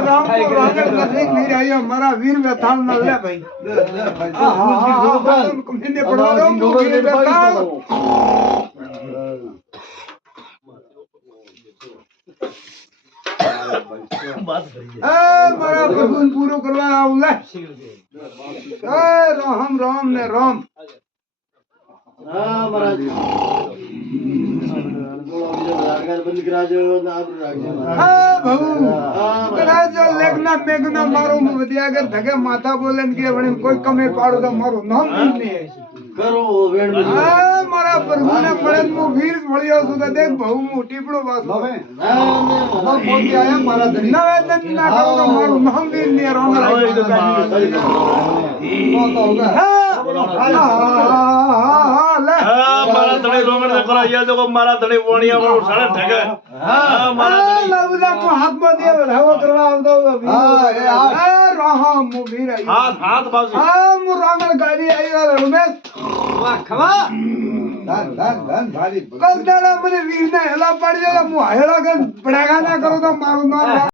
રામ તો રાગર નથી વીર આયો મારા વીર વેથાલ ન લે ભાઈ મને પડવા દો વીર વેથાલ મારા પ્રભુ પૂરો કરવા આવું લે રામ રામ ને રામ મહારાજ માથા બોલે કે કોઈ કમે પાડો તો મારું નામ મારા પ્રભુ ને મળે હું વીર મળ્યો છું તો દેખ બહુ હું ટીપડો વાસ નિવેદન ના કરો તો મારું નામ વીર ને રામ મારા ધણી રોમણ ને કરો યા જો મારા ધણી વણિયા વાળો સાડે ઠગે મારા ધણી લાવલા કો હાથમાં દે હવો કરવા આવતો રામ મુ વીર હાથ બાજુ મુ રામણ ગાડી આયો રમેશ વાહ ખવા ધન ભારી કોક દાડા મને વીર ને હેલા પાડી દે હું હેલા કે પડાગા ના કરો તો મારું નામ